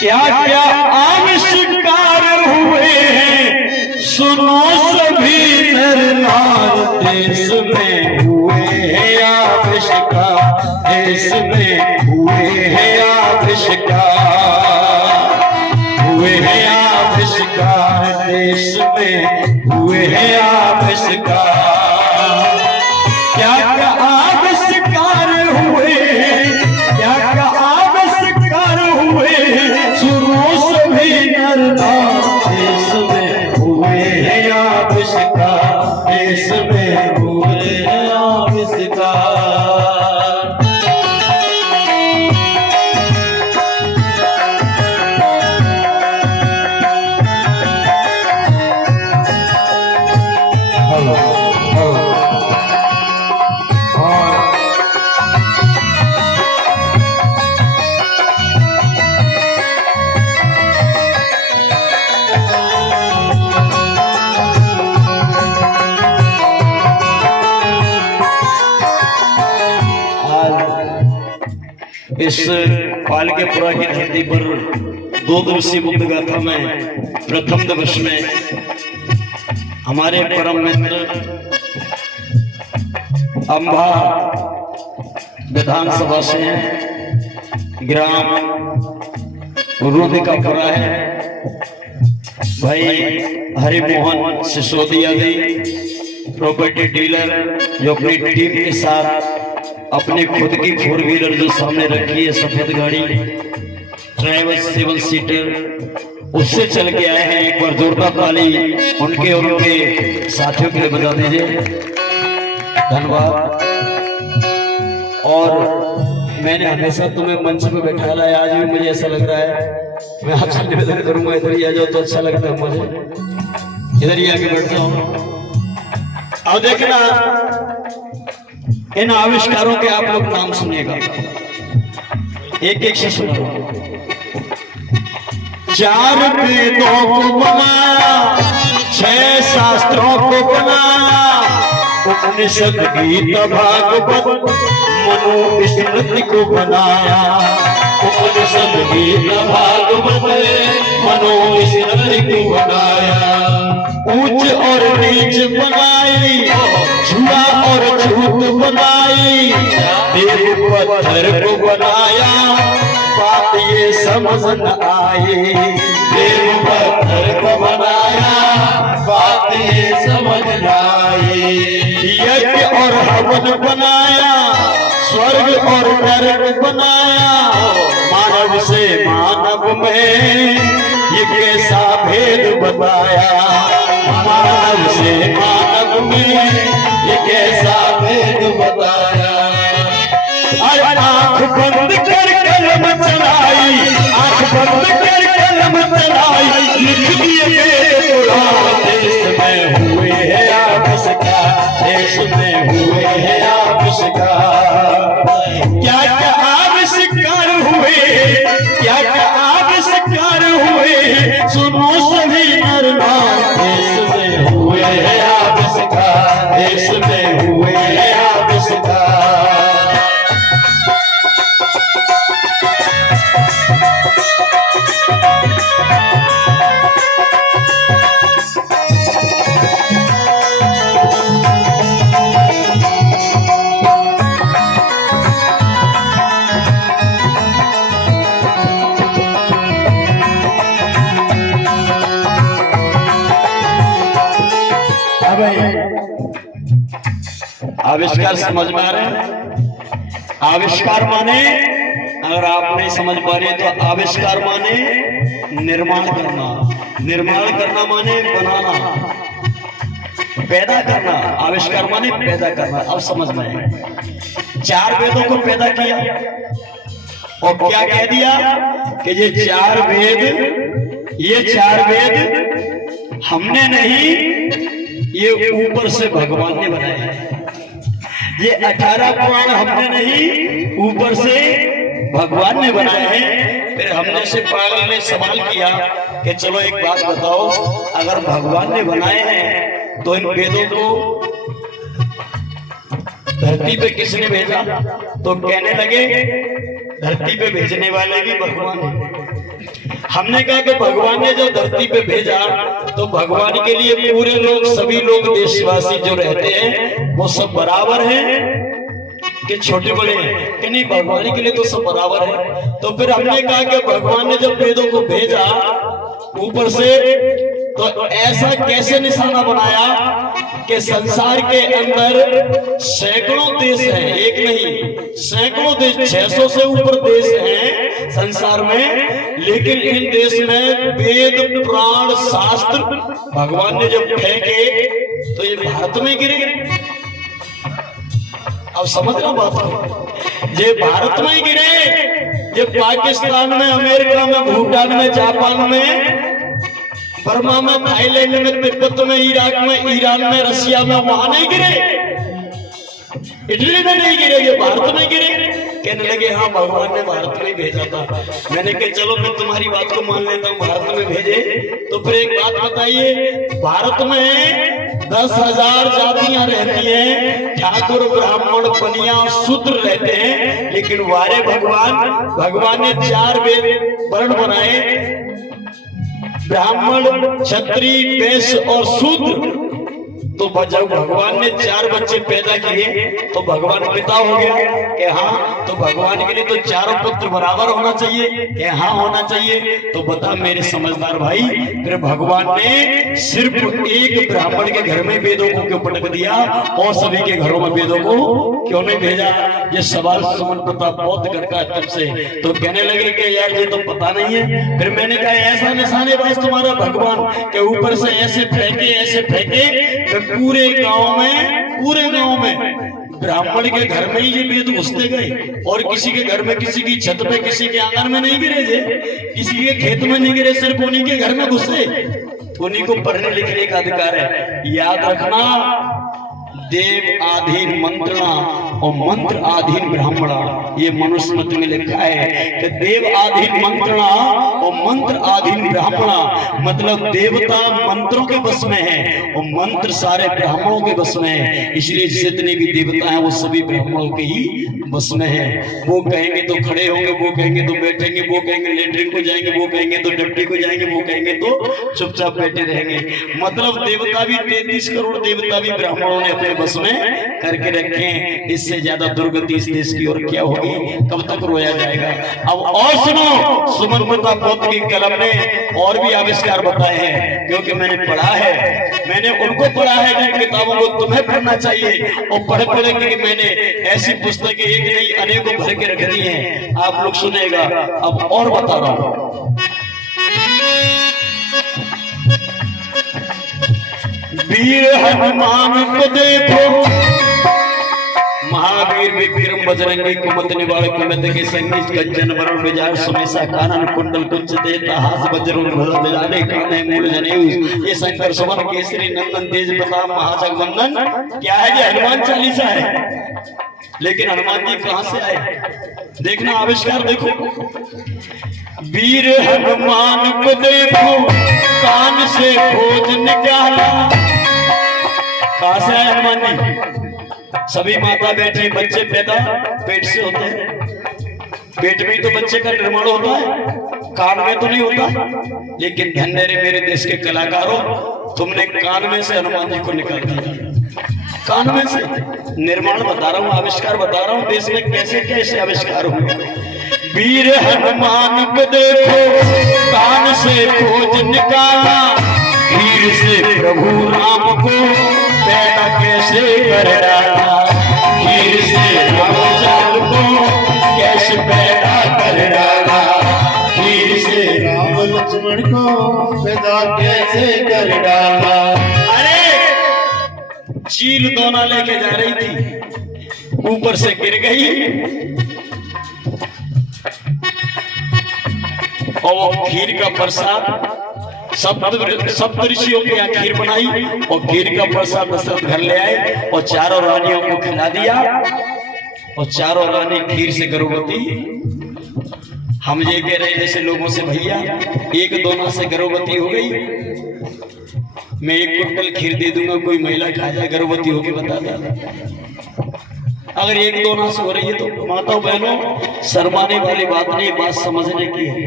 क्या क्या आविष्कार हुए हैं, सुनो सभी नर नार। देश में हुए हैं आविष्कार, देश में हुए हैं आविष्कार, हुए हैं आविष्कार, देश में हुए हैं आविष्कार। क्या क्या आविष्कार हुए हैं, क्या क्या आविष्कार हुए हैं, सुनो सभी नर नार। देश में हुए हैं आविष्कार, देश में हुए हैं आविष्कार। इस पालकेपुरा की धरती पर 2 दिवसीय बुद्ध गाथा में प्रथम दिवस में हमारे परम मित्र अंबा विधानसभा से हैं, ग्राम रुधिकापुरा है, भाई हरिमोहन सिसोदिया जी प्रॉपर्टी डीलर, जो अपनी टीम के साथ अपने खुद की 4 व्हीलर जो सामने रखी है, सफेद गाड़ी ट्रैवल 7 सीटर, उससे चल के आए हैं। एक बार जोरदार ताली उनके और उनके साथियों के लिए बजा दीजिए। धन्यवाद। और मैंने हमेशा तुम्हें मंच पे बैठा लाया, आज भी मुझे ऐसा लग रहा है मैं आपसे निवेदन करूंगा इधर ही आ जाओ तो अच्छा लगता है मुझे, इधर ही आके बैठ जाओ। अब देखना इन आविष्कारों के आप लोग नाम सुनिएगा, एक एक से सुनो। 4 वेदों को बनाया, 6 शास्त्रों को बनाया, उपनिषद गीत भागवत मनुस्मृति को बनाया, उपनिषद गीत भागवत मनुस्मृति को बनाया। ऊंच और नीच बनाई, छुआ और छूत बनाई, देव पत्थर को बनाया, बात ये समझ न आई। देव पत्थर को बनाया, बात ये समझ न आई। यज्ञ और हवन बनाया, स्वर्ग और नरक बनाया, मानव से मानव में ये कैसा भेद बताया। मानव से मानव में ये कैसा भेद बताया। आंख बंद कर कलम चलाई, आंख बंद कर कलम चलाई, लिख दिए कुरान। देश में हुए हैं आविष्कार, देश में हुए हैं आविष्कार। क्या क्या आविष्कार हुए, क्या क्या आविष्कार हुए, सुनो सभी नर नार। देश में हुए हैं आविष्कार, देश में हुए हैं आविष्कार। आविष्कार समझ में आ रहे हैं? आविष्कार माने, अगर आप नहीं समझ पा रहे तो आविष्कार माने निर्माण करना, निर्माण करना माने बनाना, पैदा करना। आविष्कार माने पैदा करना। अब समझ में आए। 4 वेदों को पैदा किया और क्या कह दिया कि ये 4 वेद, ये 4 वेद हमने नहीं, ये ऊपर से भगवान ने बनाए हैं। ये 18 पुराण हमने नहीं, ऊपर से भगवान ने बनाए हैं। फिर हमने से पागल ने सवाल किया कि चलो एक बात बताओ, अगर भगवान ने बनाए हैं तो इन वेदों को धरती पे किसने भेजा? तो कहने लगे धरती पे भेजने वाले भी भगवान है। हमने कहा कि भगवान ने जो धरती पे भेजा तो भगवान के लिए पूरे लोग, सभी लोग, देशवासी जो रहते हैं वो सब बराबर हैं कि छोटे बड़े हैं कि नहीं? भगवान के लिए तो सब बराबर है। तो फिर हमने कहा कि भगवान ने जब वेदों को भेजा ऊपर से तो ऐसा कैसे निशाना बनाया कि संसार के अंदर सैकड़ों देश हैं, एक नहीं सैकड़ों देश, 600 से ऊपर देश हैं संसार में, लेकिन इन देश में वेद पुराण शास्त्र भगवान ने जब फेंके तो ये भारत में गिरे। अब समझ रहा बात को, ये भारत में ही गिरे, ये पाकिस्तान में, अमेरिका में, भूटान में, जापान में, बर्मा में, थाईलैंड में, तिब्बत में, इराक में, ईरान में, रशिया में, वहां नहीं गिरे, इटली में नहीं गिरे, ये भारत में गिरे। कहने लगे हाँ भगवान ने भारत में भेजा था। मैंने कहा चलो मैं तुम्हारी बात को मान लेता हूँ, भारत में भेजे। तो फिर एक बात बताइए, भारत में 10,000 जातियां रहती हैं, ठाकुर, ब्राह्मण, बनिया, शूद्र रहते हैं, लेकिन वारे भगवान ने 4 वेद वर्ण बनाए, ब्राह्मण, क्षत्रिय, वैश्य और शूद्र। तो जब भगवान ने 4 बच्चे पैदा किए तो भगवान पिता हो गया कि हाँ, तो भगवान के लिए तो चारों पुत्र बराबर होना चाहिए कि हाँ होना चाहिए। तो बता मेरे समझदार भाई, फिर भगवान ने सिर्फ एक ब्राह्मण के घर में वेदों को क्यों पटक दिया और सभी के घरों में वेदों को क्यों नहीं भेजा? ये सवाल सुमन प्रताप बहुत करता है तब से। तो कहने लगे कि यार ये तो पता नहीं है। फिर मैंने कहा ऐसा निशानेबाज तुम्हारा भगवान के ऊपर से ऐसे फेंके पूरे गांव में ब्राह्मण के घर में ही ये वेद घुसते गए, और किसी के घर में, किसी की छत पे, किसी के आंगन में नहीं गिरे, किसी के खेत में नहीं गिरे, सिर्फ उन्हीं के घर में घुसे। उन्हीं को पढ़ने लिखने का अधिकार है। याद रखना, देव आधीन मंत्रणा और मंत्र आधीन ब्राह्मणा, ये मनुस्मृति में लिखा है कि देव आधीन मंत्रणा और मंत्र आधीन ब्राह्मणा, मतलब देवता मंत्रों के बस में है और मंत्र सारे ब्राह्मणों के बस में है। इसलिए जितने भी देवता हैं वो सभी ब्राह्मणों के ही बस में है। वो कहेंगे तो खड़े होंगे, वो कहेंगे तो बैठेंगे, वो कहेंगे लेटरिन को जाएंगे, वो कहेंगे तो डब्बी को जाएंगे, वो कहेंगे तो चुपचाप बैठे रहेंगे। मतलब देवता भी 33 करोड़ देवता भी ब्राह्मणों ने अपने बस में करके रखे हैं। इससे ज्यादा दुर्गति इस देश की और क्या होगी? कब तक रोया जाएगा? अब और सुनो, सुमन प्रताप पौत्र की कलम ने और भी आविष्कार बताए हैं, क्योंकि मैंने पढ़ा है, मैंने उनको पढ़ा है जिन किताबों को तुम्हें पढ़ना चाहिए, और पढ़ के मैंने ऐसी पुस्तकें एक नहीं अनेकों भर के रख दी हैं। आप लोग सुनेगा। अब और बता रहा हूं, वीर हनुमान को देखो, महावीर विक्रम बजरंगी कुमत निवार कुमत के संगीत कंचन वरण विजार सुमेसा कानन कुंडल कुंच देता हास वज्र भरत जाने काने मूल जनेऊ। ये शंकर सुमन केसरी नंदन तेज प्रताप महाजगवंदन क्या है? ये हनुमान चालीसा है। लेकिन हनुमान जी कहां से आए? देखना आविष्कार देखो, वीर हनुमान को देखो, कान से खोज निकाला। कहां से आए हनुमान जी? सभी माता बैठी, बच्चे पैदा पेट से होते हैं, पेट में ही तो बच्चे का निर्माण होता है, कान में तो नहीं होता। लेकिन धन्य रे मेरे देश के कलाकारों, तुमने कान में से हनुमान जी को निकाल दिया। कान में से निर्माण बता रहा हूँ, आविष्कार बता रहा हूँ, देश में कैसे कैसे आविष्कार हुए। वीर हनुमान को देखो, कान से खोज निकाला, हीर से प्रभु राम को पैदा कैसे कर डाला, हीर से रामचंद्र को कैसे पैदा कर डाला, हीर से राम लक्ष्मण को पैदा कैसे कर डाला। अरे चील दोना लेके जा रही थी, ऊपर से गिर गई और वो खीर का प्रसाद सप्त ऋषियों की खीर बनाई और खीर का प्रसाद दशरथ घर ले आए और चारों रानियों को खिला दिया। और चारों रानी खीर से गर्भवती। हम ये कह रहे जैसे लोगों से, भैया एक दोनों से गर्भवती हो गई, मैं 1 कुंटल खीर दे दूंगा, कोई महिला खा जाए गर्भवती होगी, बता दे। अगर एक दो ना सो रही है तो माताओं बहनों शर्माने वाली बात नहीं, बात समझने की है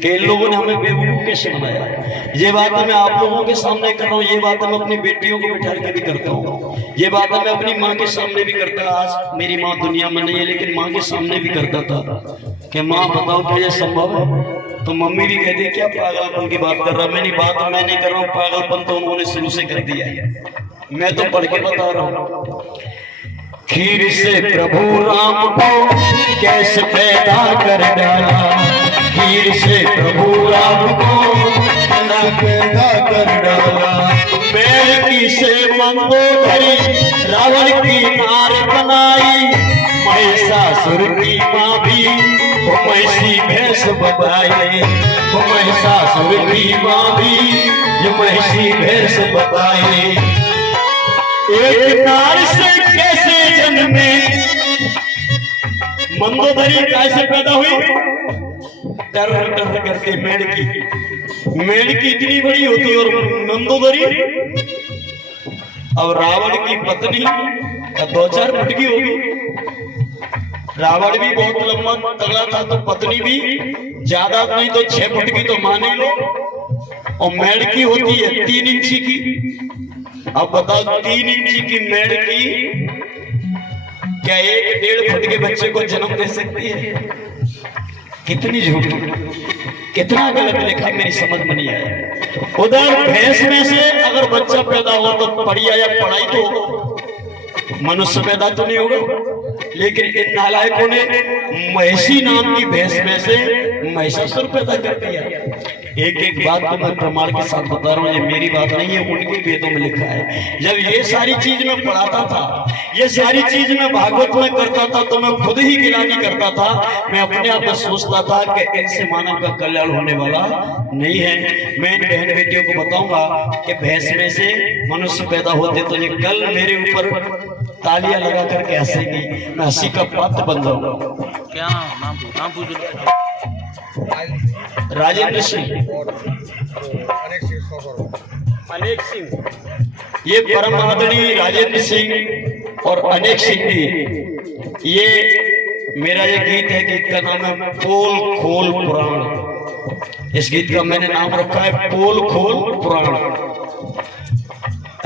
कि इन लोगों ने हमें बेवकूफ कैसे बनाया। ये बात मैं आप लोगों के सामने कर रहा हूँ, ये बात मैं अपनी बेटियों को बिठा के भी करता हूँ, ये बात मैं अपनी माँ के सामने भी करता। आज मेरी माँ दुनिया में नहीं है लेकिन माँ के सामने भी करता था कि माँ बताओ क्या ये संभव है। तो मम्मी भी कहती क्या पागलपन की बात कर रहा, मैंने बात मैं नहीं कर रहा हूँ, पागलपन तो उन्होंने शुरू से कर दिया है, मैं तो पढ़ के बता रहा हूँ। खीर से प्रभु राम को कैसे पैदा कर डाला, खीर से प्रभु राम को पैदा कर डाला। मेल से मंदोदरी रावण की नार बनाई, महिषासुर की माँ भी महिषी भैंस बताए, महिषासुर की माँ भी महिषी भैंस बताए। एक नार से कैसे जन्मे, मंदोदरी कैसे पैदा हुई, डर डर करके मेढ़ की इतनी बड़ी होती और मंदोदरी। अब रावण की पत्नी 2-4 फुट की होगी, रावण भी बहुत लंबा तगड़ा था तो पत्नी भी ज्यादा नहीं तो 6 फुट की तो मान ही लो, और मेढ़ की होती है 3 इंची की। अब बताओ 3 इंची की मेढ़ की क्या 1-1.5 फुट के बच्चे को जन्म दे सकती है? कितनी झूठी, कितना गलत लिखा, मेरी समझ में नहीं आया। उधर भैंस में से अगर बच्चा पैदा हो तो पढ़िया या पढ़ाई तो होगा, मनुष्य पैदा तो नहीं होगा। लेकिन इन नालायकों ने महिषी नाम की भैंस में से महिषासुर पैदा कर दिया। एक एक बात को मैं प्रमाण के साथ बता रहा हूँ, ये मेरी बात नहीं है, उनके वेदों में लिखा है। जब ये सारी चीज मैं पढ़ाता था, ये सारी चीज मैं भागवत में करता था तो मैं खुद ही गिलानी करता था। मैं अपने आप में सोचता था कि इनसे मानव का कल्याण होने वाला नहीं है। मैं इन बहन बेटियों को बताऊंगा कि भैंस में से मनुष्य पैदा होते तो ये कल मेरे ऊपर तालियां लगा करके हंसेगी, मैं हंसी का पात्र बन जाऊंगा। क्या नाम पूछ राजेंद्र सिंह, अनेक सिंह, ये परम आदरणीय राजेंद्र सिंह और अनेक सिंह जी। ये मेरा ये गीत है, गीत का नाम है पोल खोल पुराण। इस गीत का मैंने नाम रखा है पोल खोल पुराण।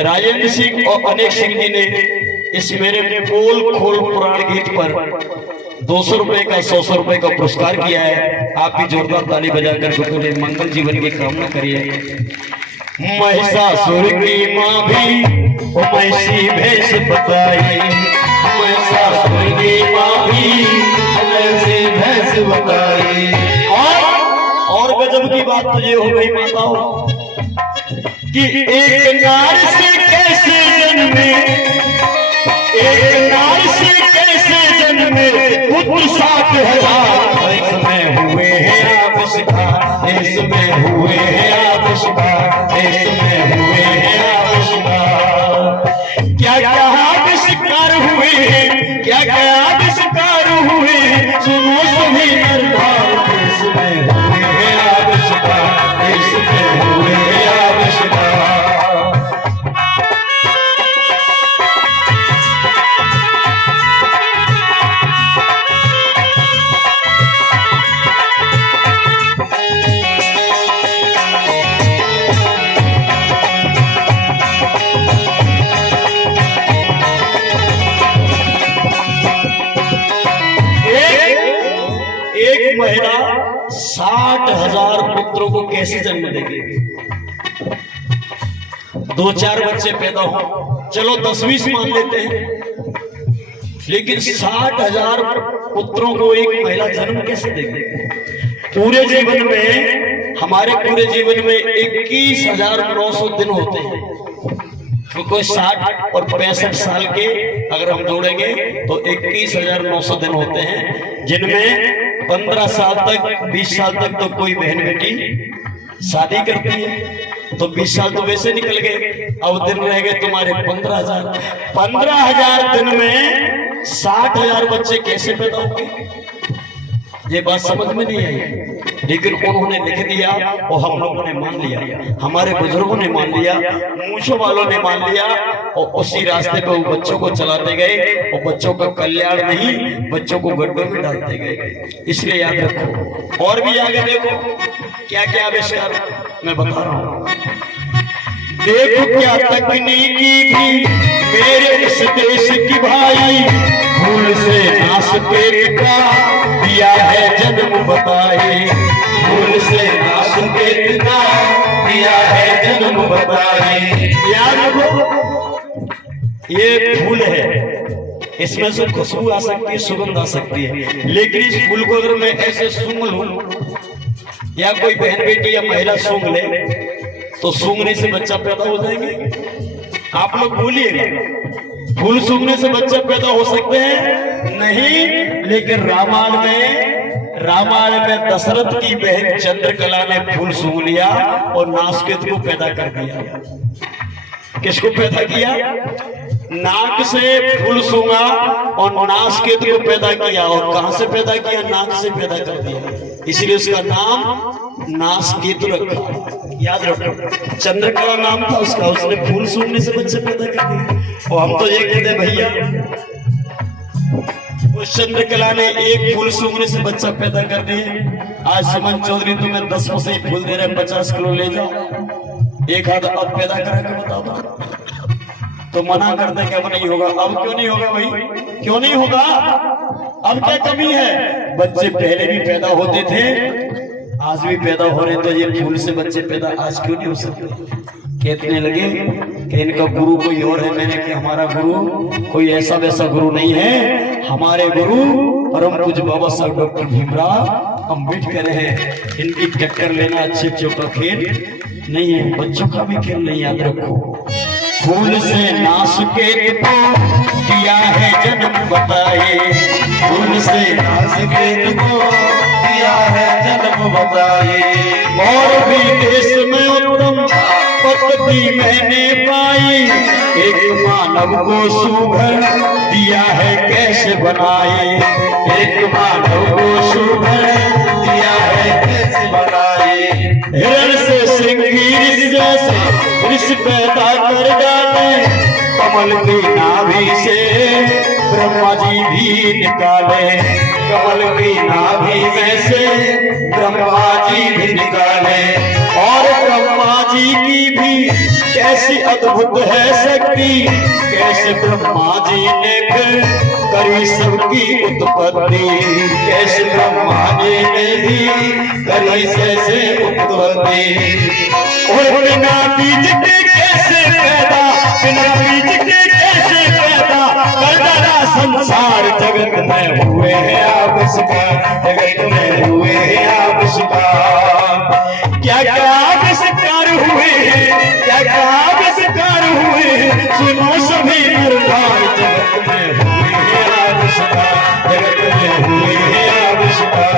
राजेंद्र सिंह और अनेक सिंह जी ने इस मेरे पोल खोल पुराण गीत पर 200 रुपए का 100 रुपए का पुरस्कार किया है। आप भी जोरदार ताली बजाकर उन्हें मंगल जीवन की कामना करिए। महिषासुर की माँ भी महिषी भैंस बताई, महिषासुर की माँ भी महिषी भैंस बताई। और गजब की बात तो ये हो गई माताओं कि एक नार से कैसे जन्मे, एक नार से कैसे जन्मे पुत्र 7,000 इसमें हुए हैं आविष्कार, इसमें हुए हैं आविष्कार, इसमें हुए हैं आविष्कार। क्या क्या आविष्कार हुए हैं, क्या क्या आविष्कार हुए हैं, सुनो सभी नरनार, इसमें हुए हैं आविष्कार, इसमें हुए हैं आविष्कार। एक महिला 60,000 पुत्रों को कैसे जन्म देगी? 2-4 बच्चे पैदा हो, चलो 10-20 मान लेते हैं, लेकिन 60,000 पुत्रों को एक महिला जन्म कैसे देगी? पूरे जीवन में, हमारे पूरे जीवन में 21,900 दिन होते हैं। तो कोई 60 और 65 साल के अगर हम जोड़ेंगे तो 21,900 दिन होते हैं, जिनमें 15 साल तक 20 साल तक तो कोई बहन बेटी शादी करती है, तो 20 साल तो वैसे निकल गए। अब दिन रह गए तुम्हारे 15,000। 15,000 दिन में 60,000 बच्चे कैसे पैदा होंगे? ये बात समझ में नहीं आई, लेकिन उन्होंने लिख दिया और हम लोगों ने मान लिया, हमारे बुजुर्गों ने मान लिया, मूंछों वालों ने मान लिया और उसी रास्ते पे वो बच्चों को चलाते गए और बच्चों का कल्याण नहीं, बच्चों को गड्ढों में डालते गए। इसलिए याद रखो। और भी आगे देखो क्या क्या आविष्कार मैं बता रहा हूँ। देखो क्या तकनीकी भी मेरे इस देश की भाई, फूल से नाश के का दिया है जन्म बताए, फूल से नाश के का दिया है जन्म बताए। याद रखो ये फूल है, इसमें से खुशबू आ सकती है, सुगंध आ सकती है, लेकिन इस फूल को अगर मैं ऐसे सूंघ लूं या कोई बहन बेटी या महिला सूंघ ले तो सूंघने से बच्चा पैदा हो जाएंगे? आप लोग बोलिएगा, फूल सूंघने से बच्चा पैदा हो सकते हैं? नहीं। लेकिन रामायण में दशरथ की बहन चंद्रकला ने फूल सूंघ लिया और नासकेत को पैदा कर दिया। किसको पैदा किया? नाक से फूल सूंघा और नासकेत को पैदा किया। और कहां से पैदा किया? नाक से पैदा कर दिया, इसलिए उसका नाम नासकेतु रखा। याद रखो, चंद्रकला नाम था उसका, उसने फूल सूंघने से बच्चे पैदा कर दिए। और हम तो ये कहते भैया उस चंद्रकला ने एक फूल सूंघने से बच्चा पैदा कर दिए। आज सुमन चौधरी तुम्हें 10 पसे फूल दे रहे, 50 किलो ले जाओ, एक हाथ अब पैदा करा के बताओ तो मना करते कि अब नहीं होगा। अब क्यों नहीं होगा भाई? क्यों नहीं होगा? अब क्या कमी है? बच्चे पहले भी पैदा होते थे, आज भी पैदा हो रहे, तो ये फूल से बच्चे पैदा आज क्यों नहीं हो सकते? कहने लगे कि इनका गुरु कोई और है। मैंने कि हमारा गुरु कोई ऐसा वैसा गुरु नहीं है, हमारे गुरु परम पूज्य बाबा साहब डॉक्टर भीमराव अम्बेडकर है। इनकी टक्कर लेना अच्छे बच्चों का खेल नहीं है, बच्चों का भी खेल नहीं। याद रखो, फूल से नासकेत को दिया है जन्म बताए, फूल से नासकेत को दिया है जन्म बताए। और भी देश में उत्तम पद्धति मैंने पाई, एक मानव को सुघर दिया है कैसे बनाए, एक मानव को सुघर दिया है कैसे बनाए। हिरण से श्रृंगी जैसे ऋष पैदा कर डाले, कमल की नाभि से ब्रह्मा जी भी निकाले, कमल की नाभि में से ब्रह्मा जी भी निकाले। और ब्रह्मा जी की भी कैसी अद्भुत है शक्ति, कैसे ब्रह्मा जी ने फिर करी सबकी उत्पत्ति, कैसे ब्रह्मा जी ने भी करी कैसे उत्पत्ति। और बिना बीज के कैसे पैदा, बिना बीज के कैसे पैदा कर डाला संसार, जगत में हुए हैं आविष्कार, जगत में हुए हैं आविष्कार। क्या क्या आविष्कार हुए हैं, क्या क्या आविष्कार हुए हैं, सुनो सभी निर्धार, जगत में हुए हैं आविष्कार, जगत में हुए हैं आविष्कार।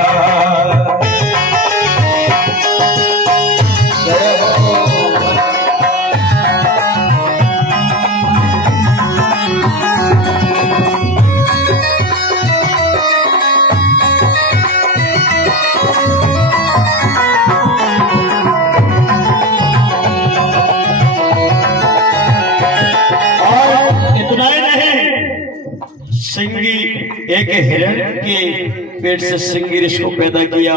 सिंगी एक हिरण के पेट से सिंगी ऋषि को पैदा किया।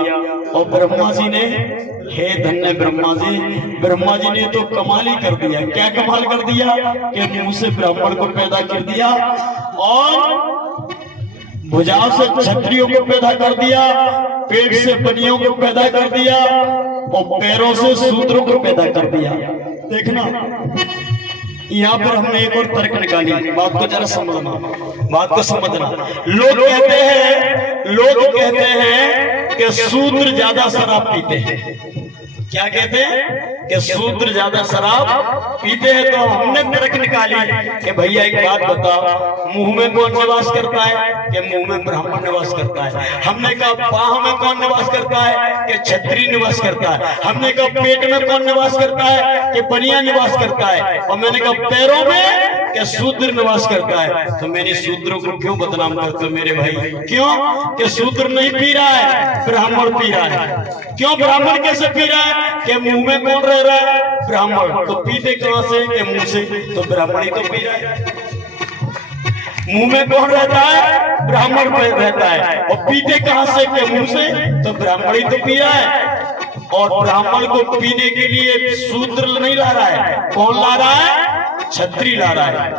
और ब्रह्मा जी ने, हे धन्य ब्रह्मा जी ने तो कमाल ही कर दिया। क्या कमाल कर दिया कि मुंह से ब्राह्मण को पैदा कर दिया और भुजाओं से क्षत्रियों को पैदा कर दिया, पेट से बनियों को पैदा कर दिया और पैरों से शूद्रों को पैदा कर दिया। देखना यहाँ पर हमने एक और तर्क निकाली, बात को जरा समझना, बात को समझना। लोग कहते हैं कि शूद्र ज्यादा शराब पीते हैं। क्या कहते हैं कि शूद्र ज्यादा शराब पीते हैं। तो हमने तर्क निकाली कि भैया एक बात बता, मुंह में कौन निवास करता है? कि मुंह में ब्राह्मण निवास करता है। हमने कहा बाह में कौन निवास करता है? कि क्षत्रिय निवास करता है। हमने कहा पेट में कौन निवास करता है? कि बनिया निवास करता है। और मैंने कहा पैरों में कि शूद्र निवास करता है। तो मैंने शूद्रों को क्यों बदनाम करते हो मेरे भाई? क्यों कि शूद्र नहीं पी रहा है, ब्राह्मण पी रहा है। क्यों ब्राह्मण कैसे पी रहा है? कि मुंह में कौन रह रहा है? ब्राह्मण। तो पीते कहां से? कि मुंह से। तो ब्राह्मण ही तो पी रहा है। मुंह में कौन रहता है? ब्राह्मण रहता है। और पीते कहां से? के मुंह से। तो ब्राह्मण ही तो पी रहा है। और ब्राह्मण को पीने के लिए शूद्र नहीं ला रहा है, कौन ला रहा है? क्षत्रिय ला रहा है।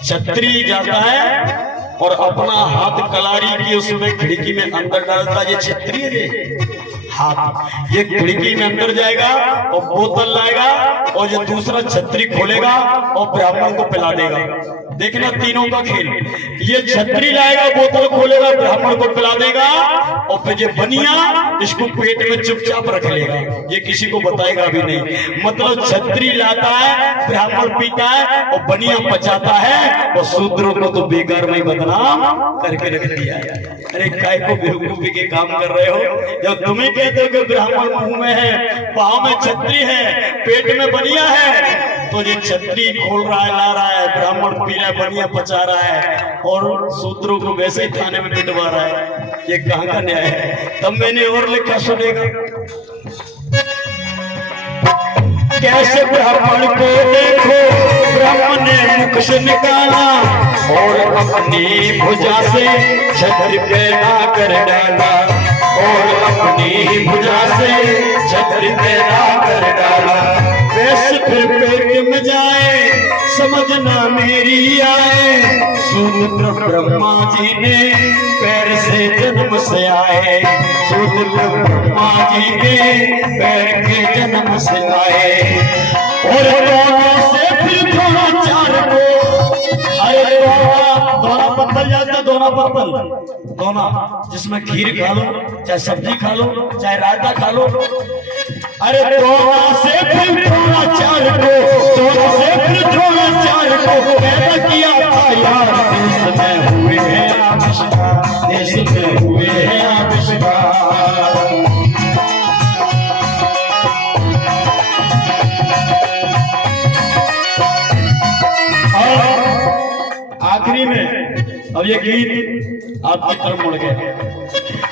क्षत्रिय जाता है और अपना हाथ कलारी की उसमें खिड़की में अंदर डालता। ये क्षत्रिय है हाथ, ये खिड़की में अंदर जाएगा और बोतल लाएगा और जो दूसरा छतरी खोलेगा और ब्राह्मण को पिला देगा। देखना तीनों का खेल। ये छतरी लाएगा, बोतल खोलेगा, ब्राह्मण को पिला देगा और फिर ये बनिया इसको पेट में चुपचाप रख लेगा, ये किसी को बताएगा भी नहीं। मतलब छतरी लाता है, ब्राह्मण पीता है और बनिया पचाता है और शूद्रों को तो बेकार में बदनाम करके रख दिया है। अरे काय को बेवकूफी के काम कर रहे हो? जब तुम्हें कहते हो कि ब्राह्मण मुंह में है, पाँव में छतरी है, पेट में बनिया है, तो ये छतरी खोल रहा है, ला रहा है, ब्राह्मण पी रहा है, बनिया पचा रहा है और शूद्रों को वैसे ही थाने में पिटवा रहा है। ये कहाँ का न्याय है? तब मैंने और लिखा, सुनेगा कैसे ब्राह्मण को देखो, ब्राह्मण ने मुख से निकाला और अपनी भुजा से छत्र पैदा कर डाला, और अपनी भुजा से छत्र पैदा कर डाला। वैसे फिर पेट में जाए समझना मेरी आए, शूद्र ब्रह्मा जी ने पैर से जन्म से आए, शूद्र ब्रह्मा जी ने पैर के जन्म से आए। और दोनों से फिर द्रोणाचार्य को, अरे दोना पत्तल जाता है, दोना पत्तल, दोना जिसमें खीर खा लो, चाहे सब्जी खा लो, चाहे रायता खा लो। अरे दोना से फिर द्रोणाचार्य को, दोना से फिर द्रोणाचार्य को पैदा किया था यार। देश में हुए हैं आविष्कार, देश में हुए हैं आविष्कार। आखिरी में अब ये गीत आपकी तरफ मुड़ गया,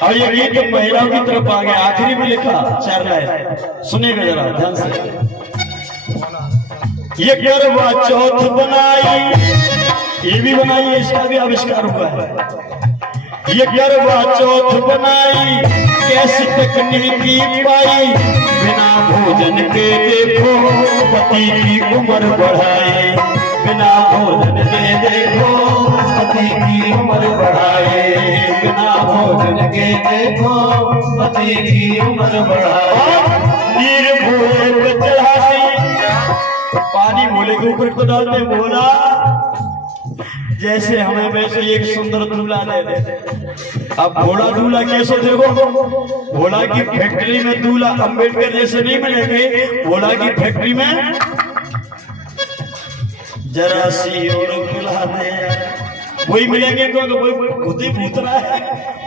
और ये गीत महिलाओं की तरफ आ गया। आखिरी में लिखा 4 लाइन, सुनेगा जरा ध्यान से। ये करवा चौथ बनाई, ये भी बनाई है, इसका भी आविष्कार हुआ है। ये करवा चौथ बनाई, कैसी तकनीकी पाई, बिना भोजन के देखो पति की उम्र बढ़ाई, बिना भोजन के देखो पति की उम्र बढ़ाए, बिना भोजन के देखो पति की उम्र बढ़ाए। नीर भोले पे चढ़ाती, पानी भोले के ऊपर को डालते, बोला जैसे हमें वैसे एक सुंदर दूल्हा दे दे। अब भोला दूल्हा कैसे देखो? भोला की फैक्ट्री में दूल्हा अम्बेडकर जैसे नहीं मिलेंगे, भोला की फैक्ट्री में जरा सी और दूल्हा दे वही मिलेंगे, क्योंकि वही खुद ही भूत रहा है,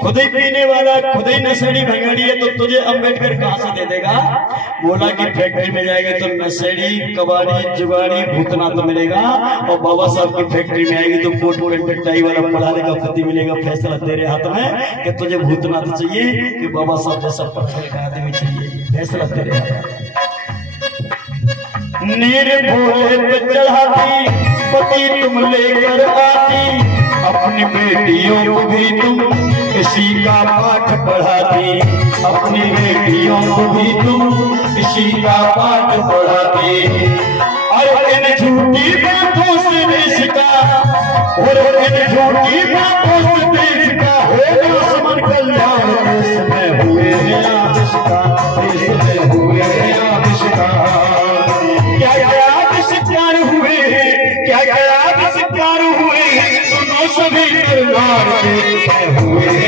खुद ही पीने वाला, खुद ही नशेड़ी भंगड़ी है, तो तुझे अम्बेडकर कहाँ से दे देगा? बोला कि फैक्ट्री में जाएगा तो नशेड़ी, कबाड़ी, जुगाड़ी, भूतना तो मिलेगा, और बाबा साहब की फैक्ट्री में आएगी तो कोट पैंट टाई वाला पढ़ाने का पति मिलेगा। फैसला तेरे हाथ में कि तुझे भूतना तो चाहिए कि बाबा साहब जैसा पत्थर का आदमी चाहिए, फैसला तेरे हाथ। नीर भोले पे चढ़ाती, पति तुम लेकर आती, अपनी बेटियों को भी तुम किसी का पाठ पढ़ाती, अपनी बेटियों को भी तुम किसी का पाठ पढ़ाती। और इन झूठी बातों से देश का, और इन झूठी बातों से देश का होगा समन कल्याण। देश में हुए हैं आविष्कार, देश में हुए हैं आविष्कार। क्या क्या आविष्कार हुए हैं, क्या क्या आविष्कार हुए हैं, सुनो सभी दरबार में हुए